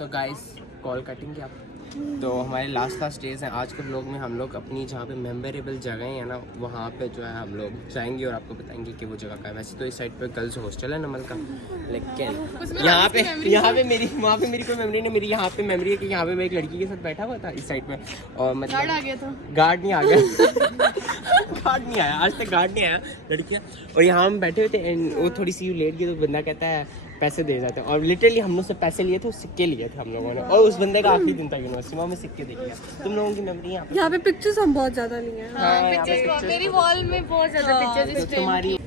तो guys call कटेंगे आप। तो हमारे लास्ट डेज हैं आज के व्लॉग में। हम लोग अपनी जहाँ पे मेमोरेबल जगह है ना वहाँ पे जो है हम लोग जाएंगे और आपको बताएंगे कि वो जगह का है। वैसे तो इस साइड पे गर्ल्स हॉस्टल है नमल का, लेकिन यहाँ पे मेरी वहाँ पे मेरी कोई मेमोरी नहीं। मेरी यहाँ पे मेमोरी है कि यहाँ पे मैं एक लड़की के साथ बैठा हुआ था इस साइड पे और मतलब गार्ड आ गया था। गार्ड नहीं आ गया गार्ड नहीं आया आज तक, गार्ड नहीं आया लड़कियाँ। और यहाँ हम बैठे हुए थे, वो थोड़ी सी लेट गई तो बंदा कहता है पैसे दे जाते हैं। और लिटरली हम लोग से पैसे लिए थे, सिक्के लिए थे हम लोगों ने। और उस बंदे का आखिरी दिन था यूनिवर्सिटी में, हमें सिक्के दे दिया। तुम लोगों की मेमोरी यहाँ पे पिक्चर्स हम बहुत ज्यादा नहीं है। मेरी वॉल में बहुत ज्यादा पिक्चर्स तो तुम्हारी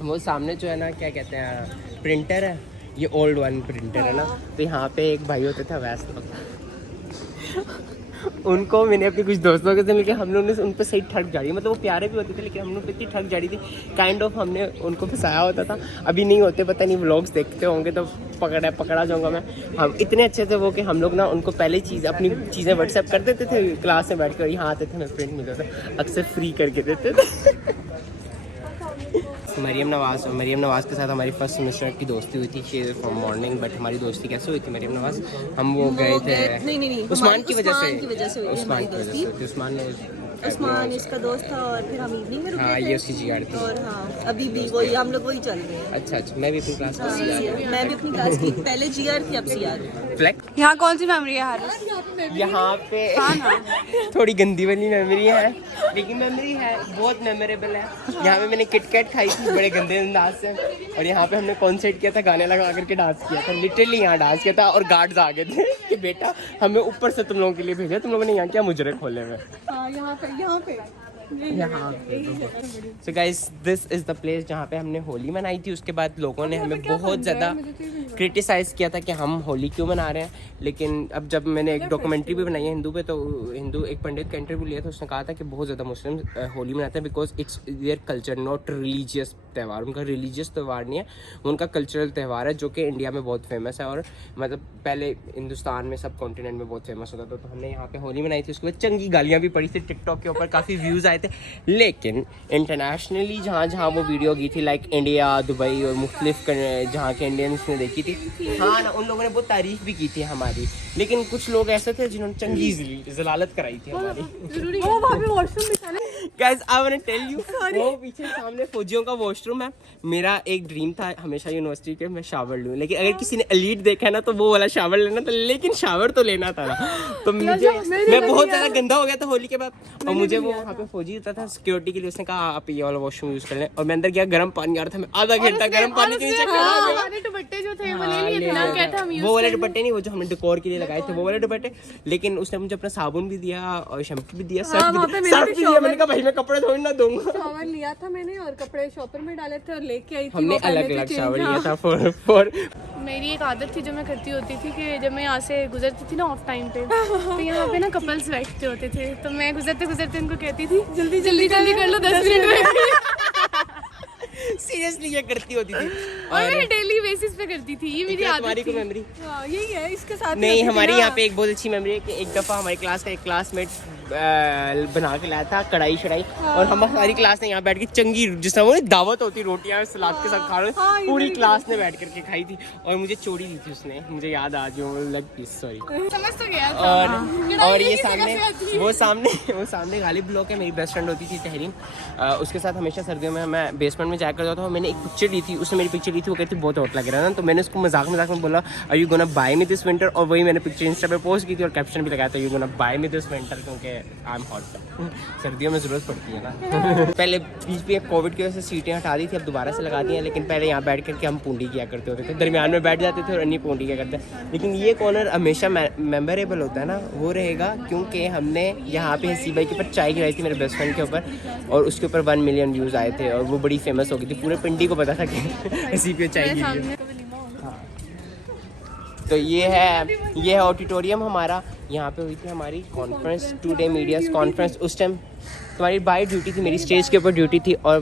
वो सामने जो है ना क्या कहते हैं प्रिंटर है, ये ओल्ड वन प्रिंटर है ना। तो यहाँ पे एक भाई होते थे वैसे उनको मैंने अपने कुछ दोस्तों के साथ मिलकर हम लोगों ने उन पर सही ठग जाड़ी, मतलब वो प्यारे भी होते थे लेकिन हम लोग पे इतनी ठग जाड़ी थी। काइंड ऑफ हमने उनको फंसाया होता था। अभी नहीं होते, पता नहीं व्लॉग्स देखते होंगे तो पकड़ा जाऊंगा मैं। हम इतने अच्छे थे वो कि हम लोग ना उनको पहले अपनी चीज़ें व्हाट्सएप कर देते थे, क्लास में बैठ कर यहाँ आते थे, हमें प्रिंट मिलता था, अक्सर फ्री करके देते थे। मरियम नवाज़ के साथ हमारी फर्स्ट सेमेस्टर की दोस्ती हुई थी फ्रॉम मॉर्निंग। बट हमारी दोस्ती कैसे हुई थी मरियम नवाज़, हम वो गए थे नहीं उस्मान की वजह से उस्मान इसका दोस्त था और फिर हम इवनिंग में रुके थे। ये उसकी जिगाड़ थी। और हाँ अभी भी वही हम लोग वही चल रहे हैं। अच्छा मैं भी अपनी क्लास मैं भी अपनी क्लास की पहले जीआर थी, अब सीआर। यहाँ कौन सी मेमोरी है हारिस? यहाँ पे थोड़ी गंदी वाली मेमोरी है लेकिन मेमोरी है बहुत मेमोरेबल है। यहाँ पे मैंने किटकैट खाई थी बड़े गंदे अंदाज से। और यहाँ पे हमने कॉन्सर्ट किया था, गाने लगा करके डांस किया था, लिटरली यहाँ डांस किया था। और गार्ड्स आ गए थे कि बेटा हमें ऊपर से तुम लोगों के लिए भेजा, तुम लोगों ने यहाँ क्या मुजरे खोले हुए। So guys this is the place जहाँ पे हमने होली मनाई थी। उसके बाद लोगों ने हमें बहुत ज़्यादा क्रिटिसाइज़ किया था कि हम होली क्यों मना रहे हैं। लेकिन अब जब मैंने एक डॉक्यूमेंट्री भी बनाई है हिंदू पे, तो हिंदू एक पंडित का इंटरव्यू लिया था, उसने कहा था कि बहुत ज़्यादा मुस्लिम होली मनाते हैं because it's their culture, not religious त्यौहार। उनका रिलीजियस त्यौहार नहीं है, उनका कल्चरल त्यौहार है जो कि इंडिया में बहुत फेमस है और मतलब पहले हिंदुस्तान में सब कॉन्टिनेंट में बहुत फेमस होता था। तो हमने यहाँ पे होली मनाई थी। उसके बाद चंगी गालियाँ भी पड़ी थी टिकटॉक के ऊपर, काफ़ी व्यूज़ आए थे। लेकिन इंटरनेशनली जहाँ वो वीडियो गई थी लाइक इंडिया, दुबई और मुख्तलिफ जहाँ के इंडियंस ने देखी थी, हाँ ना, उन लोगों ने बहुत तारीफ भी की थी हमारी। लेकिन कुछ लोग ऐसे थे जिन्होंने चंगी जलालत कराई थी हमारी। Guys I want to tell you, वो पीछे सामने फौजियों का वॉशरूम है। मेरा एक ड्रीम था हमेशा यूनिवर्सिटी के मैं शावर लूँ, लेकिन अगर किसी ने एलीट देखा है ना तो वो वाला शावर लेना था, लेकिन शावर तो लेना था ना। तो मुझे मैं बहुत ज़्यादा गंदा हो गया था होली के बाद। और मुझे वो वहाँ पे फौजी होता था सिक्योरिटी के लिए, उसने कहा आप ये वाला वॉशरूम यूज़ कर लें। और मैं अंदर गया, गर्म पानी आ रहा था, मैं आधा घंटा गर्म पानी के नीचे खड़ा हो गया। दुपट्टे जो थे वो ले लिए थे, क्या था हम वो वाले दुपट्टे नहीं, वो जो हमने डेकोर के लिए लगाए थे वो वाले दुपट्टे। लेकिन उसने मुझे अपना साबुन भी दिया और शैम्पू भी दिया, सर्फ भी दिया। मैंने कहा भाई मैं कपड़े थोड़ी ना दूंगा। शावर लिया था मैंने और कपड़े शॉपर में डाले थे और लेके आई थी। हमने अलग अलग शावर लिया था फॉर मेरी एक आदत थी जो मैं करती होती थी कि जब मैं यहाँ से गुजरती थी ना ऑफ टाइम पे, तो यहाँ पे ना कपल्स बैठते होते थे, तो मैं गुजरते गुजरते उनको कहती थी जल्दी जल्दी जल्दी कर लो 10 मिनट में। सीरियसली ये करती होती थी और मैं डेली बेसिस पे करती थी। ये मेरी आदत थी। मेमोरी यही है इसके साथ। नहीं, हमारी यहाँ पे एक बहुत अच्छी मेमोरी है कि एक दफ़ा हमारी क्लास का एक क्लासमेट बना के लाया था कढ़ाई शढ़ाई। और हम सारी क्लास ने यहाँ बैठ के चंगी, जिस तरह वो दावत होती रोटियाँ सलाद के साथ खा रहे, पूरी क्लास ने बैठ करके खाई थी। और मुझे चोरी दी थी उसने, मुझे याद आ जो लेग पीस, सॉरी। समझ तो गया था। और ये सामने गालिब ब्लॉक है, मेरी बेस्ट फ्रेंड होती थी तहरीन, उसके साथ हमेशा सर्दियों में मैं बेसमेंट में जाया करता था। मैंने एक पिक्चर ली थी, उसने मेरी पिक्चर ली थी, वो कहती बहुत हॉट लग रहा है ना। तो मैंने उसको मजाक में बोला are you gonna buy me this winter. और वही मैंने पिक्चर इंस्टा पे पोस्ट की थी और कैप्शन भी लगाया था you gonna buy me this winter, क्योंकि आई एम हॉट। सर्दियों में ज़रूरत पड़ती है ना। पहले बीच में कोविड की वजह से सीटें हटा दी थी, अब दोबारा से लगा दी हैं। लेकिन पहले यहाँ बैठ करके हम पूंडी किया करते होते थे, दरमियान में बैठ जाते थे और अन्य पूंडी किया करते हैं। लेकिन ये कॉर्नर हमेशा मेमोरेबल होता है ना, वो रहेगा क्योंकि हमने यहाँ पे हसी भाई के ऊपर चाय गिराई थी मेरे बेस्ट फ्रेंड के ऊपर, और उसके ऊपर 1 मिलियन व्यूज़ आए थे और वो बड़ी फेमस हो गई थी। पूरे पिंडी को पता था कि हसी पे चाय गिरी। तो ये है ऑडिटोरियम हमारा। यहाँ पे हुई थी हमारी कॉन्फ्रेंस, 2 डे मीडिया कॉन्फ्रेंस। उस टाइम तुम्हारी बाय ड्यूटी थी, मेरी स्टेज के ऊपर ड्यूटी थी। और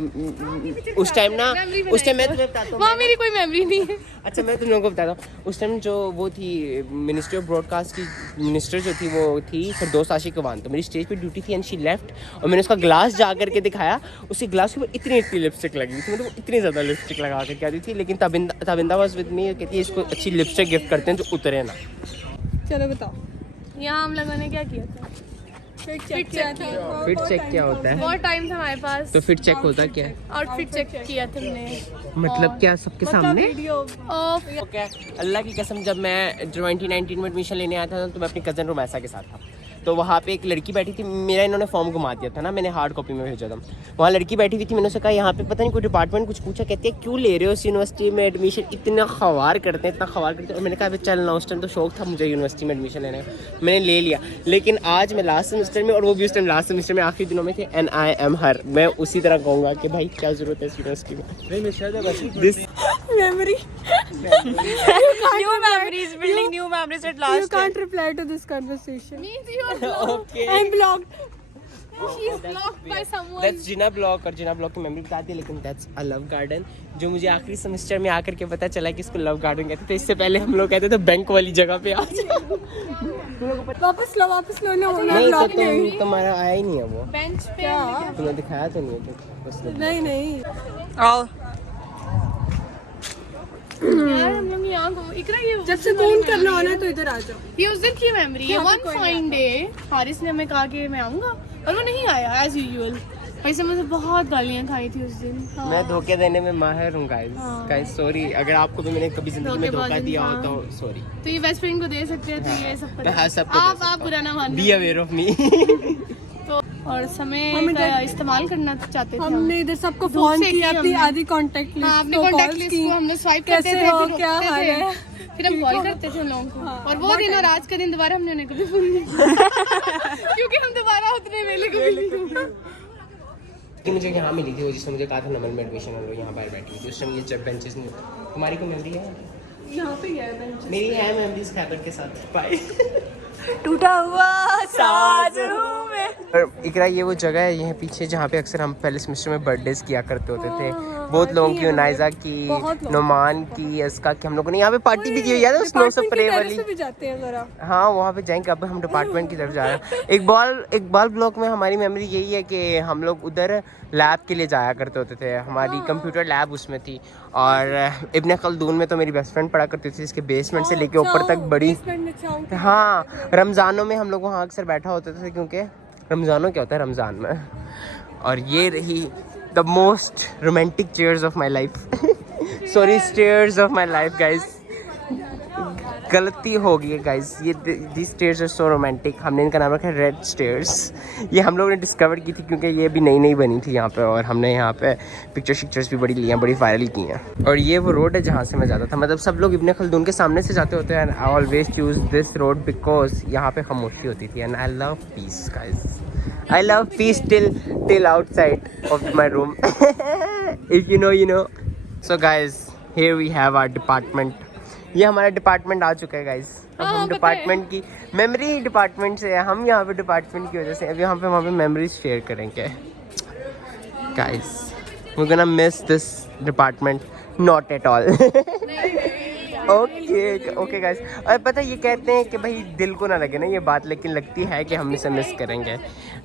उस टाइम ना, उस टाइम मैं तुम्हें बताता हूँ, वहाँ मेरी कोई मेमोरी नहीं है। अच्छा मैं तुम लोगों को बताता हूँ, उस टाइम जो वो थी मिनिस्ट्री ऑफ ब्रॉडकास्ट की मिनिस्टर जो थी, वो थी फिरदौस आशिक कवान। तो मेरी स्टेज पे ड्यूटी थी एंड शी लेफ्ट, और मैंने उसका ग्लास जा करके दिखाया, उसके ग्लास के ऊपर इतनी लिपस्टिक लगी थी, मतलब इतनी ज़्यादा लिपस्टिक लगा करके आती थी। लेकिन तबिंदा वाज विद मी, कहती है इसको अच्छी लिपस्टिक गिफ्ट करते हैं जो उतरे ना। चलो बताओ, यहाँ हम लोगों ने क्या किया था? फिट चेक किया था। फिट चेक क्या होता है? बहुत टाइम था हमारे पास। तो फिट चेक होता क्या है? आउटफिट चेक किया था हमने। मतलब क्या सबके सामने? वीडियो ओके, अल्लाह की कसम, जब मैं 2019 में एडमिशन लेने आया था तो मैं अपनी कज़न रुमैसा के साथ था। तो वहाँ पे एक लड़की बैठी थी, मेरा इन्होंने फॉर्म घुमा दिया था ना, मैंने हार्ड कॉपी में भेजा था। वहाँ लड़की बैठी हुई थी, मैंने उससे कहा यहाँ पे पता नहीं कोई डिपार्टमेंट कुछ पूछा, कहती है क्यों ले रहे हो इस यूनिवर्सिटी में एडमिशन, इतना खवार करते हैं, इतना खवार करते हैं। और मैंने कहा अभी चलना, उस टाइम तो शौक था मुझे यूनिवर्सिटी में एडमिशन लेने का, मैंने ले लिया। लेकिन आज मैं लास्ट सेमेस्टर में, और वो भी उस टाइम लास्ट सेमेस्टर में आखिरी दिनों में थे, एंड आई एम हर, मैं उसी तरह कहूँगा कि भाई क्या ज़रूरत है इस यूनिवर्सिटी में। This memory. New memories, building new memories at You last. can't reply to this conversation. Means you are blocked. Okay, I'm blocked. She is blocked by someone. That's Jinnah block, और जिना block की memory बताती है। लेकिन that's a love garden, जो मुझे आखिरी semester में आकर के पता चला कि इसको लव गार्डन कहते थे। इससे पहले हम लोग कहते थे बैंक वाली जगह पे आ जाओ। वापस लो ना, नहीं ब्लॉक तो नहीं। तुम्हारा आया ही नहीं है वो, बेंच पे क्या? तुम्हें दिखाया तो नहीं है तो बस नहीं आओ। यार हम लोग यहाँ को इकरा ये जब से कौन करना होना तो इधर आ जाओ। ये उस दिन की मेमोरी है। वन फाइन डे हारिस ने हमें कहा कि मैं आऊँगा, और वो नहीं आया एज यूजुअल। वैसे मुझे बहुत गालियाँ खाई थी उस दिन। मैं धोखे देने में माहिर हूँ गाइस सॉरी अगर आपको भी मैंने कभी जिंदगी में धोखा दिया हो तो सॉरी। तो ये बेस्ट फ्रेंड को दे सकते हैं, तो ये सब हाँ, सबको दे सकता आप बुरा ना मानना। Be aware of me. तो और समय का इस्तेमाल करना चाहते थे हम। हमने इधर सबको धूप फोन से किया, की अपनी हमने। आधी कांटेक्ट लिस्ट हाँ, अपने कॉन्टैक्ट लिस्ट को हमने स्वाइप करते कैसे थे, हो, फिर क्या रुकते हाल थे, है? फिर हम कॉल करते थे उन लोगों को। और वो दिन और आज का दिन दोबारा हमने उन्हें कभी फोन नहीं किया। क्योंकि हम दोबारा उतने वेले कभी नहीं हुए। कि मुझे यहाँ मिली थी वो, जिसने मुझे कहा था नमल में एडमिशन हो, यहाँ बाहर बैठी हुई थी उस टाइम। ये जब बेंचेस नहीं, तुम्हारी कोई मेमोरी है? यहाँ पे गया बेंच। मेरी है मेमोरीज खैबर के साथ। बाय। टूटा हुआ साज हूँ मैं। और इकरा ये वो जगह है यहाँ पीछे जहाँ पे अक्सर हम पहले सेमेस्टर में बर्थडेज किया करते होते थे। बहुत लोगों की, नाइजा की, नुमान की, इसका की, हम लोगों ने यहाँ पे पार्टी भी की हुई है स्नो स्प्रे वाली। भी जाते हैं जरा। हाँ वहाँ पे जाएंगे। अब हम डिपार्टमेंट की तरफ जा रहे हैं। एक बाल ब्लॉक में हमारी मेमोरी यही है कि हम लोग उधर लैब के लिए जाया करते होते थे। हमारी कंप्यूटर लैब उसमें थी। और इब्न खल्दून में तो मेरी बेस्ट फ्रेंड पढ़ा करती थी, इसके बेसमेंट से लेके ऊपर तक बड़ी। हाँ, रमज़ानों में हम लोग वहाँ अक्सर बैठा होते थे, क्योंकि रमज़ानों क्या होता है रमज़ान में। और ये रही the most romantic chairs of my life. Sorry, stairs of my life guys, गलती हो गई है गाइज। ये this stairs are so romantic. हमने इनका नाम रखा है रेड स्टेयर्स। ये हम लोगों ने डिस्कवर की थी क्योंकि ये भी नई बनी थी यहाँ पे, और हमने यहाँ पे पिक्चर्स भी बड़ी ली हैं, बड़ी वायरल की हैं। और ये वो रोड है जहाँ से मैं जाता था। मतलब सब लोग इब्न खल्दून के सामने से जाते होते हैं। I always choose this road because यहाँ पे खामोशी होती थी। And I love peace guys, I love peace till outside of my room. If you know. So guys, here we have our department. ये हमारा डिपार्टमेंट आ चुका है गाइस। अब हम डिपार्टमेंट की मेमोरी डिपार्टमेंट से, हम यहाँ पे डिपार्टमेंट की वजह से अब यहाँ पे वहाँ पे मेमोरीज शेयर करेंगे guys. We gonna miss this department, not at all. Okay guys. और पता है ये कहते हैं कि भाई दिल को ना लगे ना ये बात, लेकिन लगती है कि हम इसे मिस करेंगे।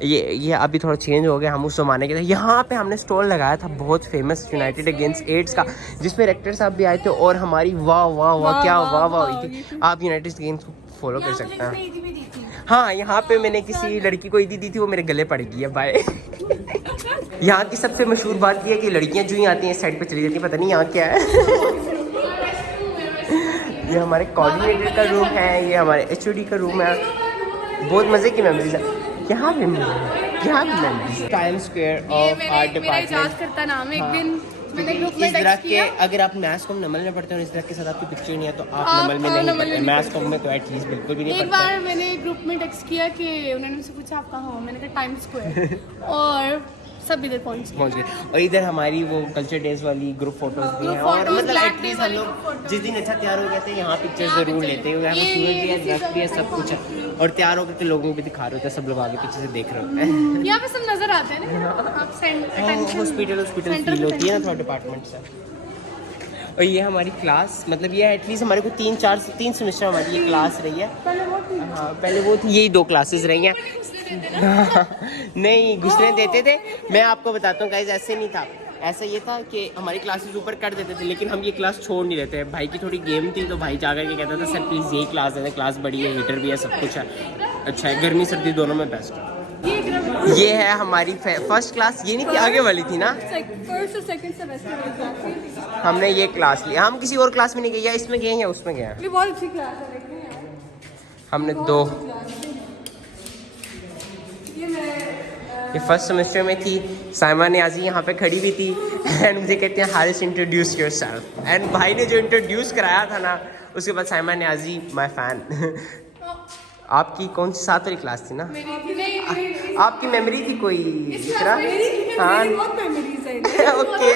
ये अभी थोड़ा चेंज हो गया, हम उस ज़माने के थे। यहाँ पे हमने स्टॉल लगाया था बहुत फेमस, यूनाइटेड अगेंस्ट एड्स का, जिसमें रेक्टर साहब भी आए थे और हमारी वाह क्या वाह हुई थी। आप यूनाइटेड अगेंस्ट को फॉलो कर सकते हैं। हाँ, यहाँ पे मैंने किसी लड़की को ईदी दी थी, वो मेरे गले पड़ गई है। बाय। यहाँ की सबसे मशहूर बात यह है कि लड़कियाँ जो ही आती हैं साइड पे चली जाती हैं, पता नहीं यहाँ क्या है। ये हमारे कोऑर्डिनेटर का रूम है, ये हमारे एचओडी का रूम है। बहुत मज़े की मेमोरीज है यहाँ भी। Memories time square of our department. याद करता नाम एक दिन मैंने ग्रुप में इस तरह टेक्स्ट के, किया। अगर आप मैथ्स कॉम नमल में पढ़ते हो, इस तरह के साथ आपकी पिक्चर नहीं है तो आप नमल में नहीं पढ़ते। मैथ्स कॉम में तो एटलीस्ट बिल्कुल भी नहीं एक पढ़ते। बार मैंने ग्रुप में टेक्स्ट किया कि उन्होंने मुझसे पूछा आप कहाँ हो, मैंने कहा टाइम स्क्वायर। और सब इधर पहुंच गए। और इधर हमारी वो कल्चर डेज वाली ग्रुप फोटोज भी हैं, और मतलब एटलीस्ट हम लोग जिस दिन अच्छा तैयार हो गए थे यहाँ पिक्चर्स जरूर लेते हैं। यहाँ पे सूरज भी है, दरख्त भी है, सब कुछ है, और तैयार होकर के लोगों को भी दिखा रहे होते हैं, सब लोग आगे पीछे से देख रहे होते हैं। यहाँ पे सब नजर आते हैं ना, आप हॉस्पिटल फील होती है ना थोड़ा डिपार्टमेंट से। और ये हमारी क्लास, मतलब ये एटलीस्ट हमारे को 3 सेमेस्टर हमारी ये क्लास रही है। हाँ पहले वो थी, यही 2 क्लासेस रही हैं। नहीं घुसने देते थे, मैं आपको बताता हूँ गाइस, ऐसे नहीं था। ऐसा ये था कि हमारी क्लासेस ऊपर कर देते थे, लेकिन हम ये क्लास छोड़ नहीं देते। भाई की थोड़ी गेम थी तो भाई जाकर के कहता था सर प्लीज़ यही क्लास दे दें, क्लास बड़ी है, हीटर भी है, सब कुछ है, अच्छा है, गर्मी सर्दी दोनों में बेस्ट है। ये है हमारी फर्स्ट क्लास, ये नहीं थी आगे वाली थी ना, फर्स्ट और सेकंड सेमेस्टर हमने ये क्लास ली। हम किसी और क्लास में नहीं गए, या इसमें गए या उसमें गए, ये बहुत अच्छी क्लास है, देखिए यार हमने 2। ये फर्स्ट सेमेस्टर में थी। साइमा नियाज़ी यहाँ पे खड़ी हुई थी एंड मुझे कहते हैं हारिस इंट्रोड्यूस योरसेल्फ, एंड भाई ने जो इंट्रोड्यूस कराया था ना, उसके बाद साइमा नियाज़ी माय फैन। आपकी कौन सी 7 वाली क्लास थी ना? आपकी मेमोरी थी कोई इकरा? हाँ बहुत मेमोरीज है। ओके।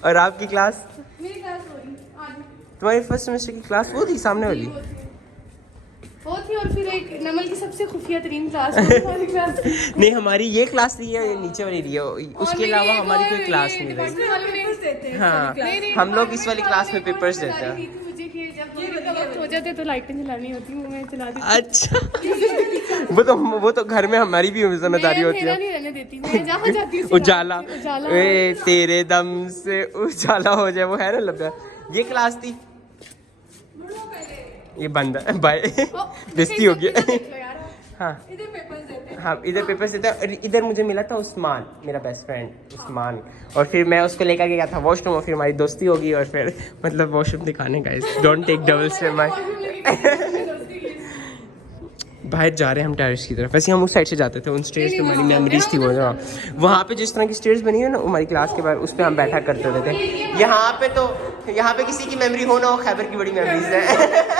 और आपकी क्लास? मेरी क्लास हो रही तुम्हारी फर्स्ट सेमेस्टर की क्लास वो थी सामने वाली? वो थी, और फिर एक नमल की सबसे खुफिया तरीन क्लास हमारी क्लास। नहीं हमारी ये क्लास रही है, नीचे वाली रही है, उसके अलावा हमारी कोई क्लास नहीं रही। हाँ हम लोग इस वाली क्लास में पेपर्स देते हैं। मुझे कि जब का वक्त हो जाते तो लाइटें जलानी होती हैं, मैं चला देती। अच्छा वो तो घर में हमारी भी जिम्मेदारी होती है। नहीं रहने देती, मैं जहाँ जाती हूँ उजाला ए तेरे दम से उजाला हो जाए, वो है ना लब्बा। ये क्लास थी, ये बंद है बाय, बेइज्जती हो गया। हाँ इधर पेपर्स देते हैं। हाँ इधर पेपर्स देता है। और इधर मुझे मिला था उस्मान, मेरा बेस्ट फ्रेंड उस्मान, और फिर मैं उसको लेकर गया था वॉशरूम, और फिर हमारी दोस्ती होगी, और फिर मतलब वॉशरूम दिखाने का, don't take double step my. बाहर जा रहे हैं हम टेरेस की तरफ। वैसे हम उस साइड से जाते थे, उन स्टेयर्स पे हमारी मेमोरीज थी वो ना, वहाँ पे जिस तरह की स्टेयर्स बनी है ना हमारी क्लास के बाहर, उस पर हम बैठा करते होते थे। यहाँ पे किसी की मेमोरी हो ना हो, खैबर की बड़ी मेमोरीज है।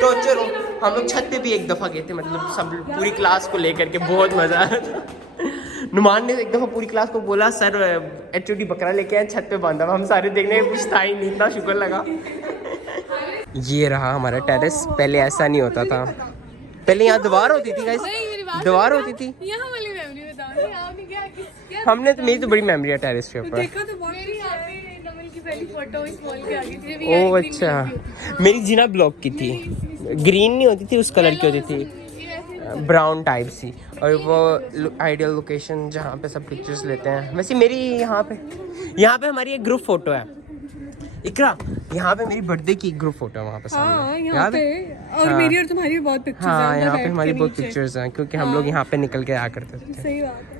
टॉर्चर हो। हम लोग छत पे भी एक दफ़ा गए थे, मतलब सब पूरी क्लास को लेकर के, बहुत मज़ा आया था। नुमान ने एक दफ़ा पूरी क्लास को बोला सर HOD बकरा लेके आए, छत पे बांधा हुआ, हम सारे देखने में कुछ था ही नहीं, इतना शुक्र लगा। ये रहा हमारा टेरेस, पहले ऐसा नहीं होता था, पहले यहाँ दीवार होती थी गाइस, दीवार होती थी। यहाँ वाली मेमोरी बताओ, आपने क्या हमने तो, मेरी तो बड़ी मेमोरी है टेरेस के ऊपर। देखा तो बहुत मेरी यहाँ पे नमल की पहली फोटो इस मॉल के आगे थी, जब ये ओह एक दिन अच्छा, मेरी जीना ब्लॉक की थी, ग्रीन नहीं होती थी, उस कलर की होती थी, ब्राउन टाइप सी, और वो आइडियल लोकेशन जहाँ पे सब पिक्चर्स लेते हैं। वैसे मेरी यहाँ पे हमारी एक ग्रुप फोटो है इकरा, यहाँ पे मेरी बर्थडे की एक ग्रुप फोटो है वहाँ पे सामने। हाँ यहाँ पे, और हाँ। मेरी और तुम्हारी भी बहुत पिक्चर्स हैं। हाँ यहाँ पे हमारी बहुत पिक्चर्स हैं, क्योंकि हम लोग यहाँ पे निकल के आया करते थे। सही बात है।